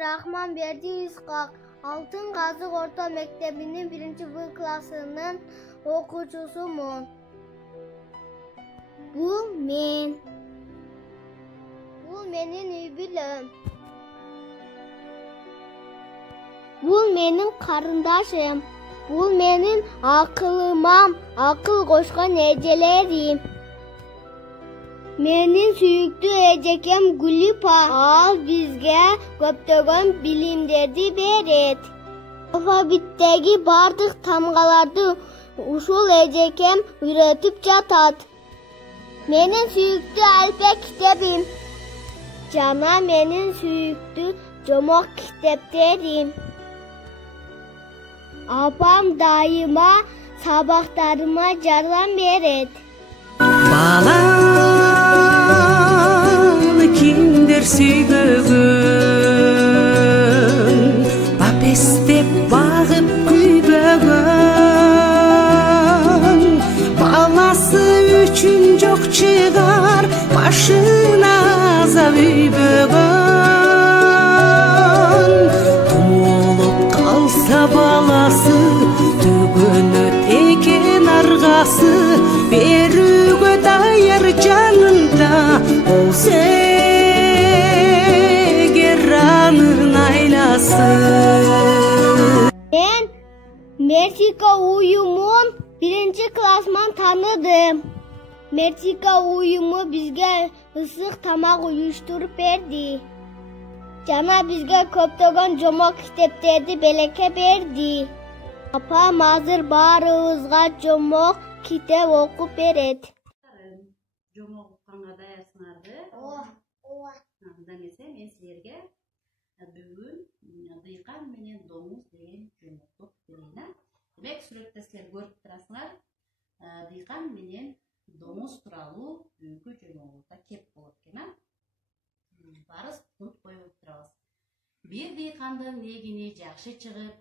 Рахманберди Исқақ, Алтын Қазық орта мектебінің 1-в класының оқушысымын. Бұл менің үй білім. Бұл менің қарындашым. Бұл менің ақылымам, ақыл қошқан әжелерім. Менің сүйікті әжекем Гүлипа, ал бізге көптеген білімдерді береді. Алфавиттегі бардық тамғаларды ушул әжекем үйретіп жатады. Менің сүйікті әліпе кітебім. Жана менің сүйікті жомоқ кітептерім. Апам дайыма сабақтарыма жардам береді. Баланы kimdir süydөгөн, Бапес деп бағып күйбөгөн, баласы үшін жоқ чыгар, башына азап үйбөгөн. Тумолуп қалса баласы, төгөнө текен аргасы, берүүгө даяр жанында болса эгер анын айласы. Мен Мексика уюмун 1-ci классман таныдым. Мексика уюму бизге ысык тамак уюштуруп берди. Жана бизге көптөгөн жомок китептерди белекке берди. Апам азыр баарыбызга жомок китеп окуп берет. Жомок укканга даярсыңарды? Ооба. Анда эмесе мен силерге бүгүн дыйкан менен доңуз деген жомокту берейин. Демек сүрөттө силер көрүп турасыңар. Дыйкан менен доңуз тууралуу бүгүнкү жомогубузда кеп болот экен. Барыс тутуп коюп турабыз. Бир дыйкандын эгини жакшы чыгып,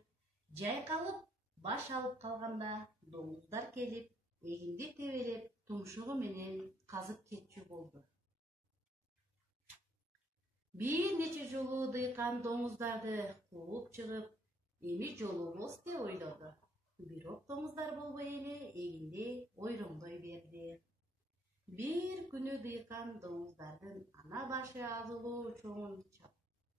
жайкалып, баш алып калганда доңуздар келип, эгинди тебелеп, тумшугу менен казып кетчү болду. Бир нече жолу дыйкан доңуздарды кууп чыгып, эми жолубуз деп ойлоду. Бирок доңуздар болбой эле эгинде ойроңдой берди. Бир күнү дыйкан доңуздардын ана башы азулуу чоңун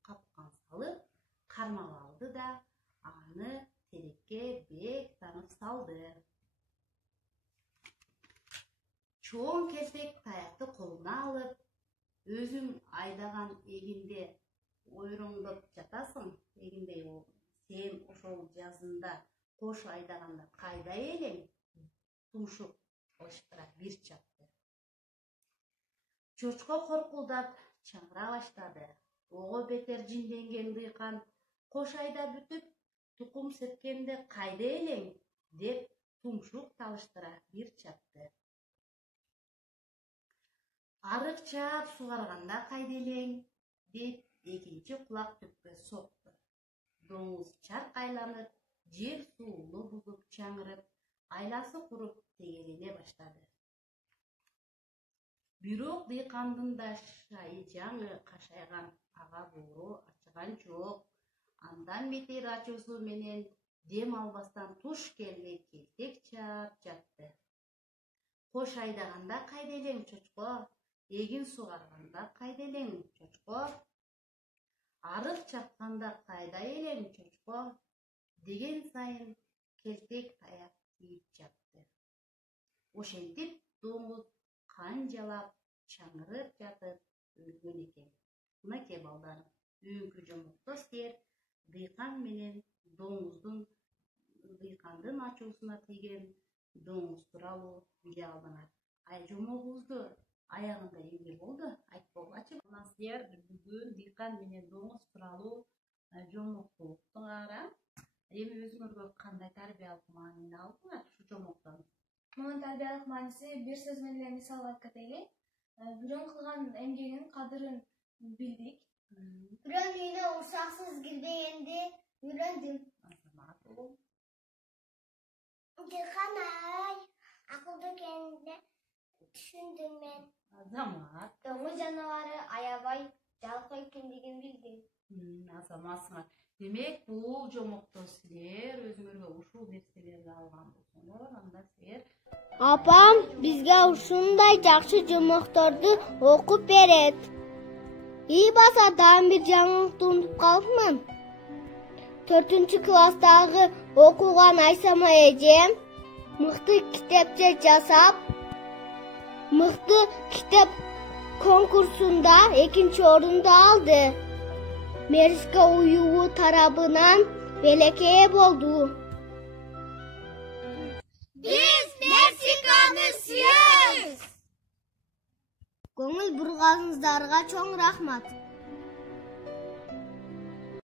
капкан салып, кармап алды да аны терекке бек таңып салды. Чоң келтек таякты колуна алып, өзүң айдаган эгинде ойроңдоп жатасың. Эгинде сен ошол жазында кош айдаганда кайда элең? Тумшук ылыштыра бир чапты. Чочко коркулдап чаңыра баштады. Ого бетер жинденген дыйкан кош айдап бүтүп, тукум сепкенде кайда элең? Деп тумшук талыштыра бир чапты. Арык чаап сугарганда кайда элең? Деп экинчи кулак түпкө сокту. Доңуз чарк айланып, жер сууну бузуп чаңырып, айласы куруп тегелене баштады. Бирок дыйкандын да жаңы кашайган ага боору ачыган жок. Андан бетер ачуусу менен дем албастан туш келди, келтек чаап жатты. Кош айдаганда кайда элең, чочко? Эгин сугарганда кайда элең, чочко? Арык чапканда кайда элең, чочко? Деген сайын келтек таяк тийип жатты. Ошентип доңуз канжалап, чаңырып жатып өлгөн экен. Мынакей балдарым, бүгүнкү жомокто силер дыйкан менен дыйкандын ачуусуна тийген доңуз тууралуу биле алдыңар. Жомогубузду аягында эмне болду? Айтып болгачы. Силер бүгүн дыйкан менен доңуз тууралуу жомокту уктуңар. Эми өзүңөргө кандай тарбиялык маанини алдыңар ушу жомоктон? Мунун тарбиялык мааниси бир сөз менен эле мисалга алып кетели. Бирөөнүн кылган эмгегинин кадырын билдик. Бирөөнүн үйүнө урсаксыз кирбегенди үйрөндүм. Дыйкан ай акылдуу экенин түшүндүм мен. Азамат. Доңуз жаныбары аябай жалпы экендигин билдим. Азаматсыңар. Демек, бул жомокто силер өзүңөргө ушул нерселерди алган болсоңор, анда силер Апам бизге ушундай жакшы жомокторду окуп берет. Баса дагы бир жаңылыкты унутуп калыпмын. 4-класстагы окуган Айсама эжем мыкты китепче жасап, мыкты китеп конкурсунда 2-чи орунду алды. Мерсика уюу тарабынан белекее болду. Биз Мерсиканы сүйөбүз. Көңүл бурганыңыздарга чоң рахмат.